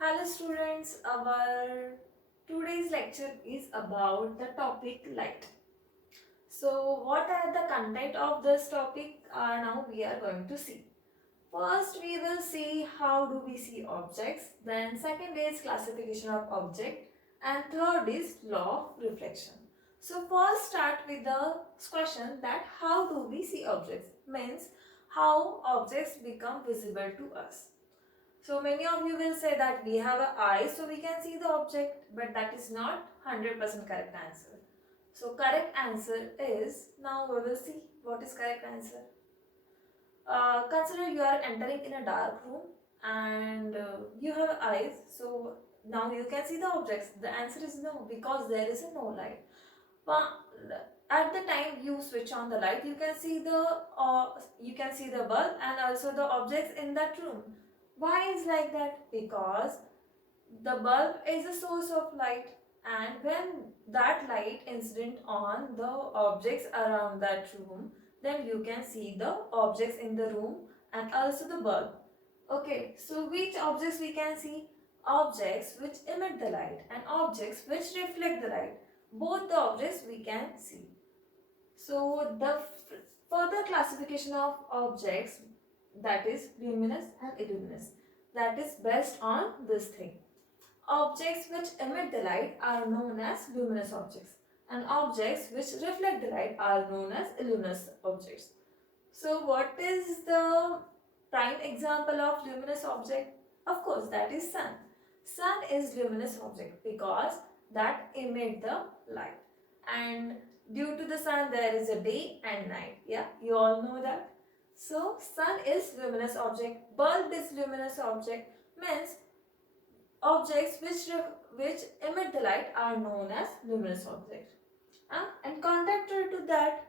Hello students, our today's lecture is about the topic light. So what are the content of this topic are now we are going to see. First we will see how do we see objects, then second is classification of object and third is law of reflection. So first start with the question that how do we see objects means how objects become visible to us. So many of you will say that we have an eye so we can see the object, but that is not 100% correct answer. So correct answer is, now we will see what is correct answer. Consider you are entering in a dark room and you have eyes, so now you can see the objects. The answer is no because there is no light. But at the time you switch on the light, you can see the bulb and also the objects in that room. Why is like that? Because the bulb is a source of light, and when that light incident on the objects around that room, then you can see the objects in the room and also the bulb. Okay, so which objects we can see? Objects which emit the light and objects which reflect the light. Both the objects we can see. So the further classification of objects, that is luminous and illuminous, that is based on this thing. Objects which emit the light are known as luminous objects and objects which reflect the light are known as illuminous objects. So what is the prime example of luminous object? Of course that is sun. Sun is luminous object because that emit the light, and due to the sun there is a day and night. Yeah, you all know that. So sun is luminous object, bulb is luminous object, means objects which emit the light are known as luminous objects. And contrary to that,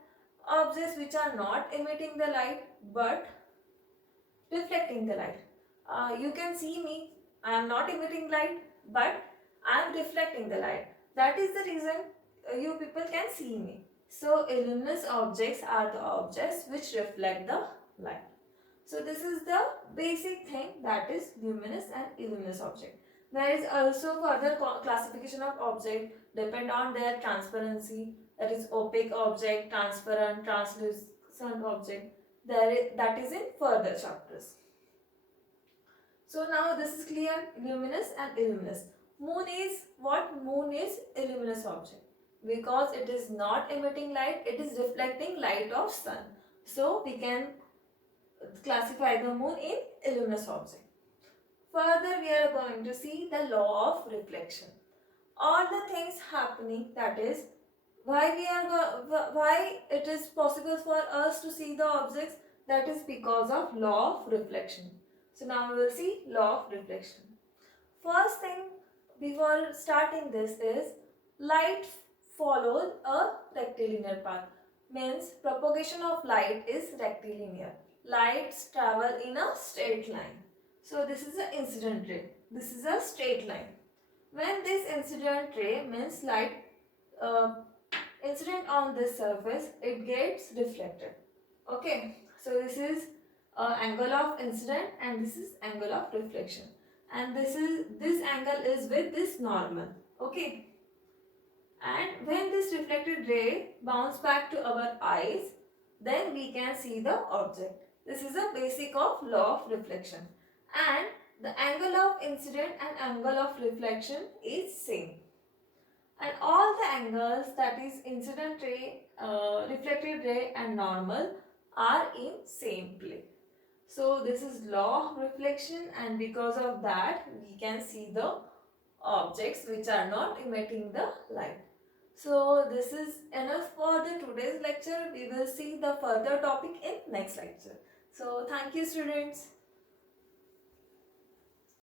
objects which are not emitting the light but reflecting the light. You can see me, I am not emitting light but I am reflecting the light. That is the reason you people can see me. So illuminous objects are the objects which reflect the light. So this is the basic thing, that is luminous and illuminous object. There is also further classification of object depend on their transparency, that is opaque object, transparent, translucent object. That is in further chapters. So now this is clear, luminous and illuminous. Moon is what? Moon is illuminous object because it is not emitting light, it is reflecting light of sun. So we can classify the moon in illuminous object. Further we are going to see the law of reflection. All the things happening, that is why it is possible for us to see the objects, that is because of law of reflection. So now we will see law of reflection. First thing before starting this is light follows a rectilinear path, means propagation of light is rectilinear. Lights travel in a straight line. So this is an incident ray. This is a straight line. When this incident ray means light incident on this surface, it gets reflected. Okay. So this is angle of incident and this is angle of reflection. And this angle is with this normal. Okay. And when this reflected ray bounce back to our eyes, then we can see the object. This is a basic of law of reflection. And the angle of incident and angle of reflection is same. And all the angles, that is incident ray, reflected ray and normal, are in same plane. So this is law of reflection, and because of that we can see the objects which are not emitting the light. So this is enough for the today's lecture. We will see the further topic in next lecture. So thank you students.